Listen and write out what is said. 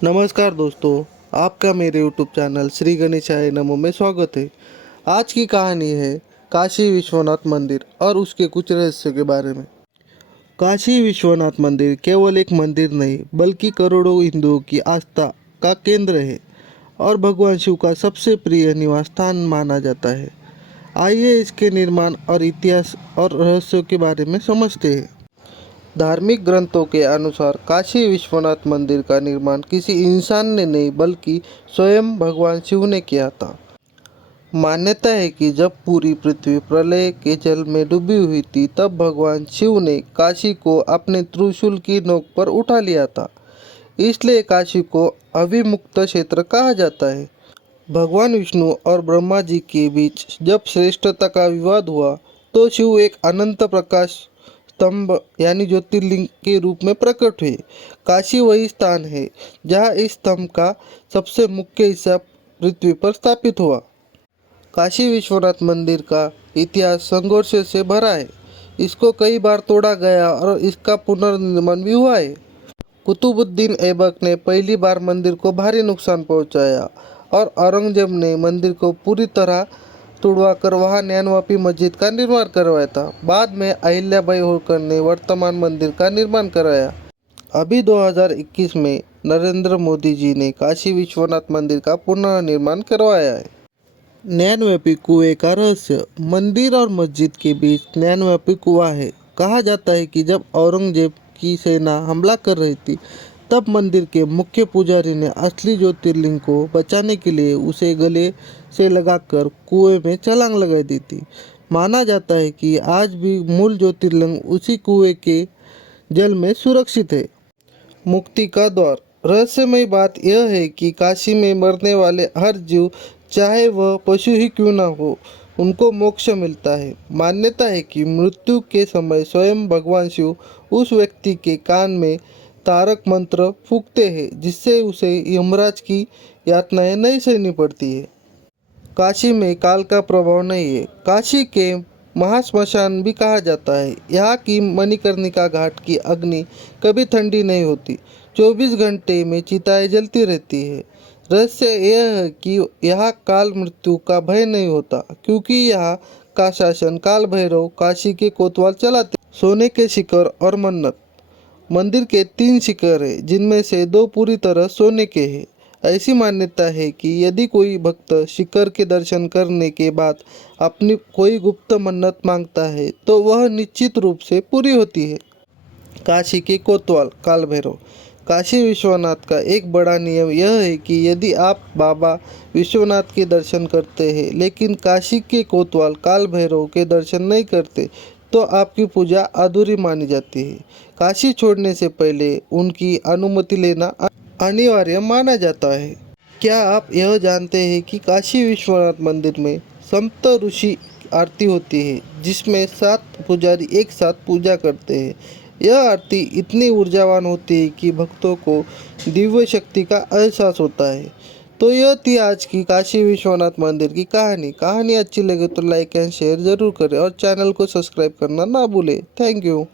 नमस्कार दोस्तों, आपका मेरे यूट्यूब चैनल श्री गणेशाय नमो में स्वागत है। आज की कहानी है काशी विश्वनाथ मंदिर और उसके कुछ रहस्यों के बारे में। काशी विश्वनाथ मंदिर केवल एक मंदिर नहीं बल्कि करोड़ों हिंदुओं की आस्था का केंद्र है और भगवान शिव का सबसे प्रिय निवास स्थान माना जाता है। आइए इसके निर्माण और इतिहास और रहस्यों के बारे में समझते हैं। धार्मिक ग्रंथों के अनुसार काशी विश्वनाथ मंदिर का निर्माण किसी इंसान ने नहीं बल्कि स्वयं भगवान शिव ने किया था। मान्यता है कि जब पूरी पृथ्वी प्रलय के जल में डूबी हुई थी तब भगवान शिव ने काशी को अपने त्रिशूल की नोक पर उठा लिया था। इसलिए काशी को अविमुक्त क्षेत्र कहा जाता है। भगवान विष्णु और ब्रह्मा जी के बीच जब श्रेष्ठता का विवाद हुआ तो शिव एक अनंत प्रकाश स्तंभ यानी ज्योतिर्लिंग के रूप में प्रकट हुए। काशी वही स्थान है जहाँ इस स्तंभ का सबसे मुख्य हिस्सा पृथ्वी पर स्थापित हुआ। काशी विश्वनाथ मंदिर का इतिहास संघर्ष से भरा है। इसको कई बार तोड़ा गया और इसका पुनर्निर्माण भी हुआ है। कुतुबुद्दीन ऐबक ने पहली बार मंदिर को भारी नुकसान पहुंचाया और औरंगजेब ने मंदिर को पूरी तरह तुड़वाकर वहां नैनवापी मस्जिद का निर्माण करवाया था। बाद में अहिल्याबाई होळकर ने वर्तमान मंदिर का निर्माण कराया। अभी 2021 में नरेंद्र मोदी जी ने काशी विश्वनाथ मंदिर का पुनर्निर्माण करवाया है। नैनव्यापी कुएं का रहस्य। मंदिर और मस्जिद के बीच नैनव्यापी कुआं है। कहा जाता है कि जब औरंगजेब की सेना हमला कर रही थी तब मंदिर के मुख्य पुजारी ने असली ज्योतिर्लिंग को बचाने के लिए उसे गले से लगाकर कुएं में छलांग लगा दी थी। माना जाता है कि आज भी मूल ज्योतिर्लिंग उसी कुएं के जल में सुरक्षित है। मुक्ति का द्वार। रहस्यमय बात यह है कि काशी में मरने वाले हर जीव, चाहे वह पशु ही क्यों ना हो, उनको मोक्ष मिलता है। मान्यता है कि मृत्यु के समय स्वयं भगवान शिव उस व्यक्ति के कान में तारक मंत्र फूंकते हैं जिससे उसे यमराज की यातनाएं नहीं सहनी पड़ती है। काशी में काल का प्रभाव नहीं है। काशी के महाश्मशान भी कहा जाता है। यहाँ की मणिकर्णिका घाट की अग्नि कभी ठंडी नहीं होती। 24 घंटे में चिताएं जलती रहती है। रहस्य यह है कि यहाँ काल मृत्यु का भय नहीं होता क्योंकि यहाँ का शासन काल भैरव काशी के कोतवाल चलाते। सोने के शिखर और मन्नत। मंदिर के 3 शिखर हैं जिनमें से 2 पूरी तरह सोने के हैं। ऐसी मान्यता है कि यदि कोई भक्त शिखर के दर्शन करने के बाद अपनी कोई गुप्त मन्नत मांगता है तो वह निश्चित रूप से पूरी होती है। काशी के कोतवाल काल भैरव। काशी विश्वनाथ का एक बड़ा नियम यह है कि यदि आप बाबा विश्वनाथ के दर्शन करते हैं लेकिन काशी के कोतवाल काल भैरव के दर्शन नहीं करते तो आपकी पूजा अधूरी मानी जाती है। काशी छोड़ने से पहले उनकी अनुमति लेना अनिवार्य माना जाता है। क्या आप यह जानते हैं कि काशी विश्वनाथ मंदिर में संत ऋषि आरती होती है जिसमें 7 पुजारी एक साथ पूजा करते हैं। यह आरती इतनी ऊर्जावान होती है कि भक्तों को दिव्य शक्ति का एहसास होता है। तो यह थी आज की काशी विश्वनाथ मंदिर की कहानी अच्छी लगे तो लाइक एंड शेयर ज़रूर करें और चैनल को सब्सक्राइब करना ना भूलें। Thank you.